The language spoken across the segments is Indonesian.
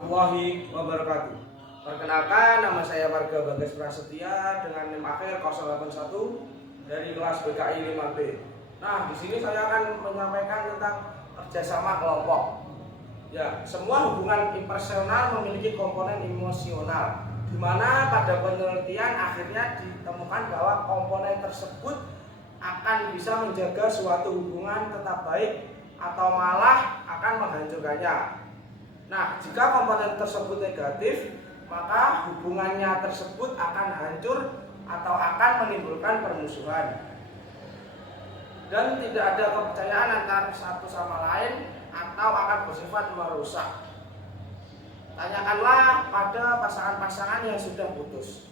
Warahmatullahi wabarakatuh. Perkenalkan, nama saya Warga Bagas Prasetya dengan NIM akhir 081 dari kelas BKI 5B. Nah, di sini saya akan menyampaikan tentang kerjasama kelompok. Ya, semua hubungan impersonal memiliki komponen emosional, di mana pada penelitian akhirnya ditemukan bahwa komponen tersebut akan bisa menjaga suatu hubungan tetap baik atau malah akan menghancurkannya. Nah, jika komponen tersebut negatif, maka hubungannya tersebut akan hancur atau akan menimbulkan permusuhan. Dan tidak ada kepercayaan antara satu sama lain atau akan bersifat merusak. Tanyakanlah pada pasangan-pasangan yang sudah putus.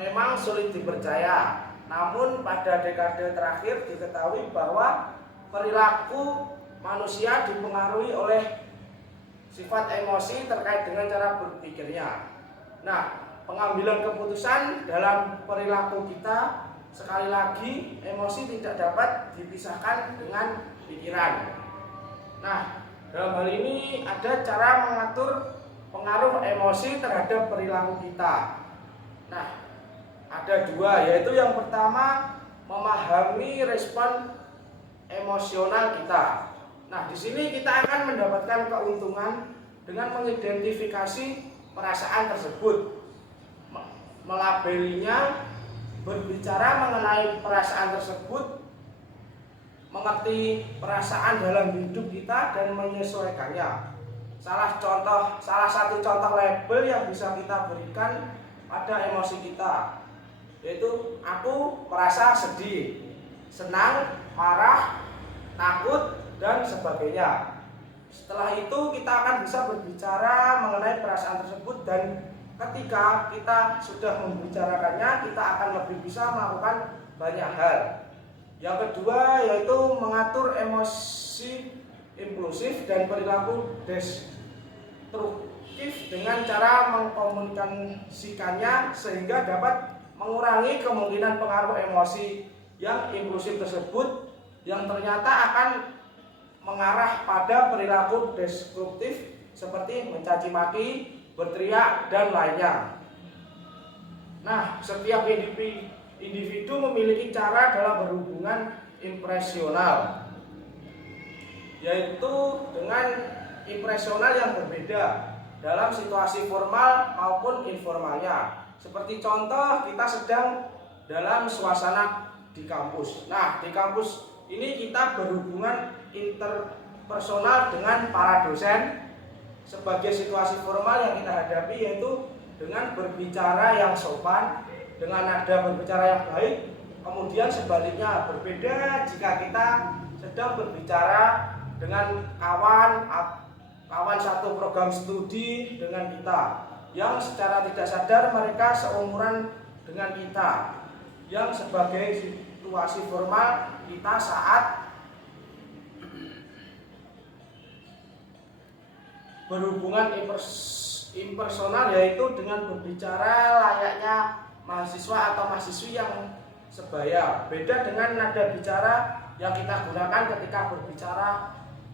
Memang sulit dipercaya, namun pada dekade terakhir diketahui bahwa perilaku manusia dipengaruhi oleh sifat emosi terkait dengan cara berpikirnya. Nah, pengambilan keputusan dalam perilaku kita, sekali lagi emosi tidak dapat dipisahkan dengan pikiran. Nah, dalam hal ini ada cara mengatur pengaruh emosi terhadap perilaku kita. Nah, ada dua, yaitu yang pertama memahami respon emosional kita. Nah, di sini kita akan mendapatkan keuntungan dengan mengidentifikasi perasaan tersebut, melabelinya, berbicara mengenai perasaan tersebut, mengerti perasaan dalam hidup kita dan menyesuaikannya. Salah satu contoh label yang bisa kita berikan pada emosi kita, yaitu aku merasa sedih, senang, marah, takut, dan sebagainya. Setelah itu kita akan bisa berbicara mengenai perasaan tersebut, dan ketika kita sudah membicarakannya, kita akan lebih bisa melakukan banyak hal. Yang kedua yaitu mengatur emosi impulsif dan perilaku destruktif dengan cara mengkomunikasikannya sehingga dapat mengurangi kemungkinan pengaruh emosi yang impulsif tersebut yang ternyata akan mengarah pada perilaku destruktif seperti mencaci maki, berteriak, dan lainnya. Nah, setiap individu memiliki cara dalam berhubungan impresional, yaitu dengan impresional yang berbeda dalam situasi formal maupun informalnya. Seperti contoh, kita sedang dalam suasana di kampus. Nah, di kampus ini kita berhubungan interpersonal dengan para dosen sebagai situasi formal yang kita hadapi, yaitu dengan berbicara yang sopan, dengan nada berbicara yang baik. Kemudian sebaliknya berbeda jika kita sedang berbicara dengan kawan satu program studi dengan kita, yang secara tidak sadar mereka seumuran dengan kita, yang sebagai situasi formal kita saat berhubungan impersonal, yaitu dengan berbicara layaknya mahasiswa atau mahasiswi yang sebaya. Beda dengan nada bicara yang kita gunakan ketika berbicara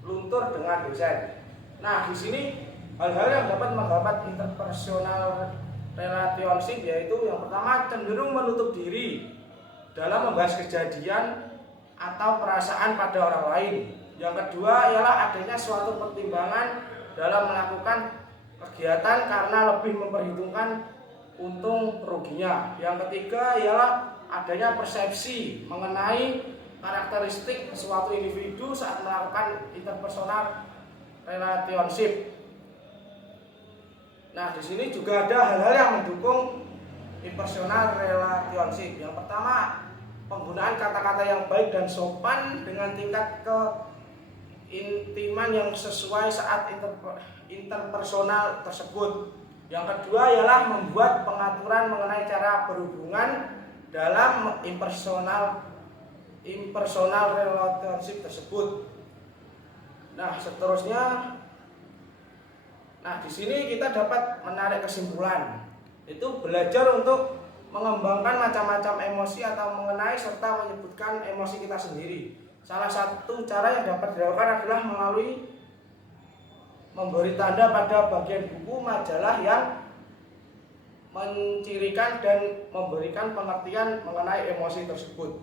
luntur dengan dosen. Nah, di sini hal-hal yang dapat menghambat interpersonal relationship, yaitu yang pertama cenderung menutup diri dalam membahas kejadian atau perasaan pada orang lain. Yang kedua ialah adanya suatu pertimbangan dalam melakukan kegiatan karena lebih memperhitungkan untung ruginya. Yang ketiga ialah adanya persepsi mengenai karakteristik suatu individu saat melakukan interpersonal relationship. Nah, di sini juga ada hal-hal yang mendukung impersonal relationship. Yang pertama, penggunaan kata-kata yang baik dan sopan dengan tingkat keintiman yang sesuai saat interpersonal tersebut. Yang kedua ialah membuat pengaturan mengenai cara berhubungan dalam impersonal relationship tersebut. Nah, seterusnya, di sini kita dapat menarik kesimpulan, itu belajar untuk mengembangkan macam-macam emosi atau mengenai serta menyebutkan emosi kita sendiri. Salah satu cara yang dapat dilakukan adalah melalui memberi tanda pada bagian buku majalah yang mencirikan dan memberikan pengertian mengenai emosi tersebut.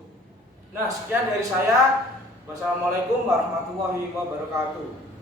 Nah, sekian dari saya. Wassalamualaikum warahmatullahi wabarakatuh.